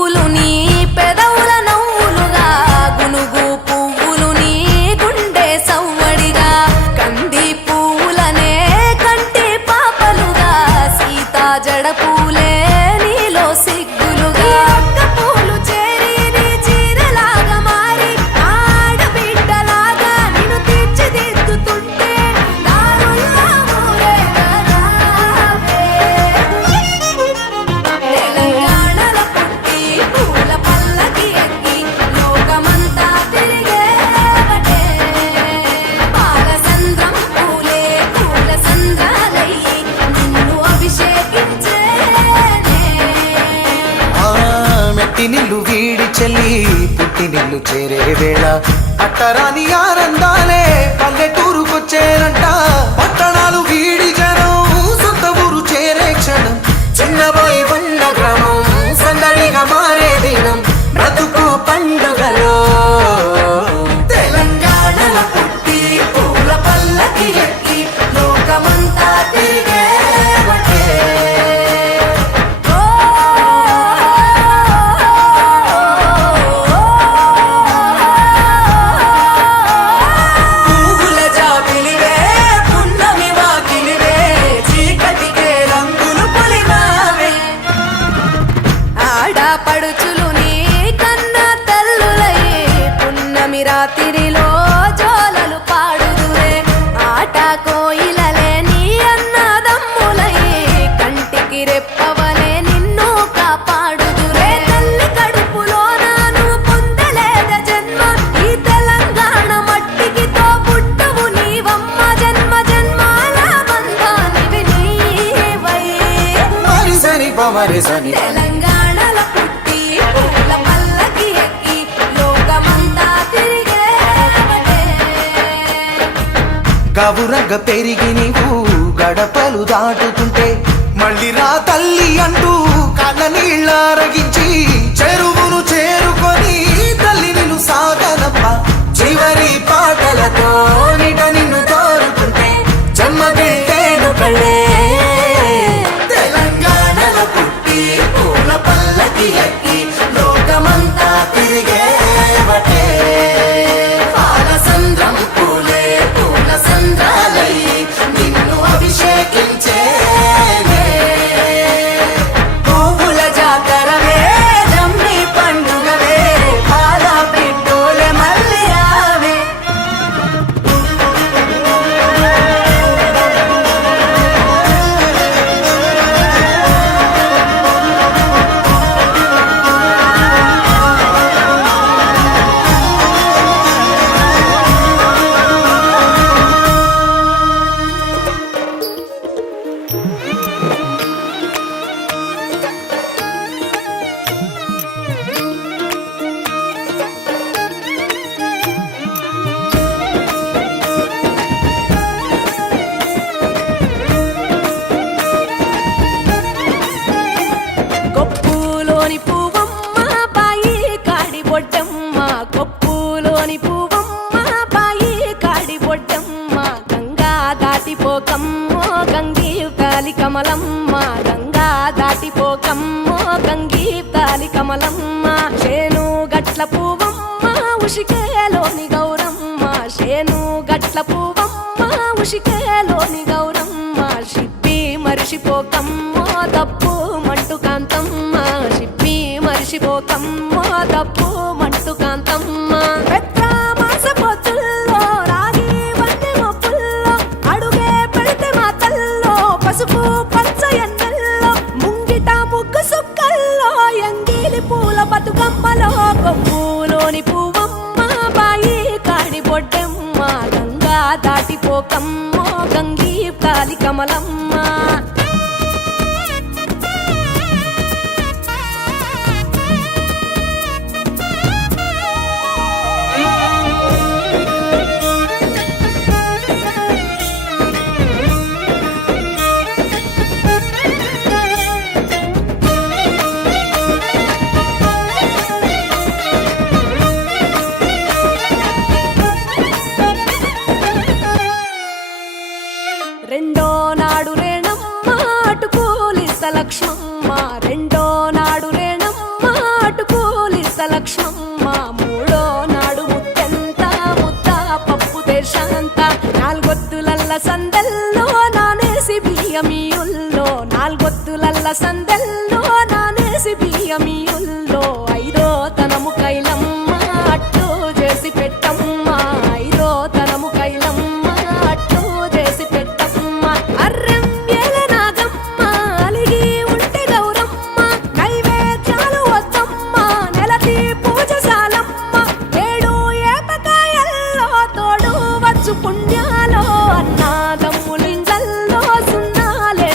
పువ్వులు నీ పెదవుల నవ్వులుగా గునుగు పువ్వులు నీ గుండె సవ్వడిగా కంది పువ్వులనే కంటి పాపలుగా సీతా జడ పూలే నీలో సిగ్గులుగా ఒక్క పూలు చేరి నీ చీరలాగా మారి ఆడబిడ్డలాగా నిన్ను తీర్చిదిద్దుతుంటే దారుల్లా ఊరేగరావే. తెలంగాణలో పుట్టి పూల పల్లకి ఎక్కి లోకమంతా తిరిగేవటే పాలసంద్రం పూలే పూల సంద్రాలయ్యి నిన్ను అభిషేకించేనే. మెట్టి నిల్లు వీడి చెల్లి పుట్టి నిల్లు చేరే వేళ అట్టరాని ఆనందాలే పల్లెటూరుకొచ్చేనంట. పట్టణాలు వీడి జనం సొంత ఊరు చేరే క్షణం చిన్నబోయి ఉన్న గ్రామం సందడిగా మారే దినం బ్రతుకు పండుగలో. తెలంగాణలో పుట్టి పూల పల్లకి ఎక్కి లోకమంతా తిరిగేవటే. పువ్వుల జాబిలివే పున్నమి వాకిలివే చీకటికే రంగులు పొలిమావే ఆడపడుచులు నీ కన్న తల్లులయ్యే పున్నమి రాత్రిలో జోలలు పాడుదురే ఆట కోయిలలే నీ అన్నదమ్ములయ్యే కంటికి రెప్పవలే నిన్ను కాపాడుదురే. తల్లి కడుపులో నాను పొందలేద జన్మ ఈ తెలంగాణ మట్టికి తో పుట్టవు నీవమ్మ జన్మ జన్మాల బంధానివి నీవై. మరిసని పమరిసని తెలంగాణలో పుట్టి పూల పల్లకి ఎక్కి లోకమంతా తిరిగేవటే. గవురగ పెరిగి నీవు గడపలు దాటుతుంటే మళ్ళీ రా తల్లి అంటూ కళ్ళ నీళ్ళారగించి చెరువును చేరుకొని తల్లి నిన్ను సాగనప్ప చివరి పాటలతో నిట నిన్ను తోరుతుంటే జన్మదిట్టేను కళ్ళే. తెలంగాణలో పుట్టి పూల పల్లకి ఎక్కి లోకమంతా తిరిగేవటే పాలసంద్రం పూలే పూల సంద్రాలయ్యి నిన్ను అభిషేకించేనే. పువ్వుల జాతరవే జమ్మి పండుగవే పాల పిట్టోలే మళ్ళీ రావే. కొప్పులోని పువ్వమ్మ బాయి కాడి బొడ్డమ్మ కొప్పులోని పువ్వమ్మ బాయి కాడి బొడ్డమ్మ గంగా దాటిపోకమ్మో గంగీ తాలి కమలమ్మ గంగా దాటిపోకమ్మో గంగీ తాలి కమలమ్మ శేను గట్ల పువ్వమ్మ ఉషికేలోని గౌరమ్మ శేను గట్ల పువ్వమ్మ ఉషికేలోని గౌరమ్మ షిప్పి మరిషిపోకమ్మో తప్పు మంటు కాంతమ్మ షిప్పి మరిషిపోకమ్మో తప్పు మంటు కాంతమ్మ పెద్ద మాస పొత్తుల్లో రాగి వన్నె మొప్పుల్లో అడుగే పెడితే మా తల్లో పసుపు పచ్చ ఎన్నెల్లో ముంగిట ముగ్గు సుక్కల్లో ఎంగిలి పూల బతుకమ్మలో కొప్పులోని పువ్వమ్మ బాయి కాడి బొడ్డమ్మ గంగా దాటిపోకమ్మో గంగీ తాలి కమలమ్మ. రెండో నాడు పొత్తులల్ల సందెల్లో నానేసి బియ్యమియుల్లో ఐదో తనము కైలమ్మ అట్టు చేసి పెట్టమ్మ ఐదో తనము కైలమ్మ అట్టు చేసి పెట్టమ్మ అర్రెం ఏల నాగమ్మ అలిగి ఉంటే గౌరమ్మ నైవేద్యాలు వద్దమ్మ నెలతి పూజశాలమ్మ ఏడు ఏపకాయల్లో తోడు వచ్చు పుణ్యాలో అన్నాదమ్ములింగల్లో సున్నాలే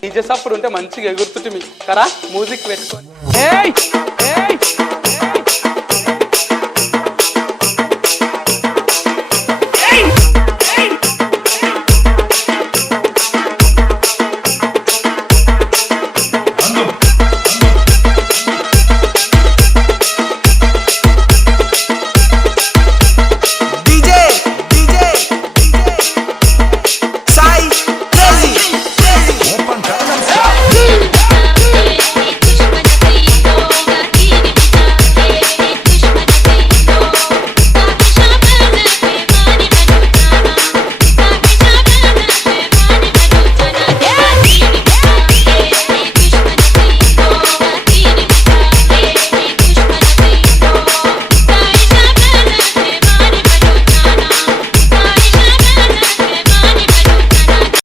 డీజే సప్పుడు ఉంటే మంచిగా ఎగురుతుంటే మీ కరా మ్యూజిక్ పెట్టుకొని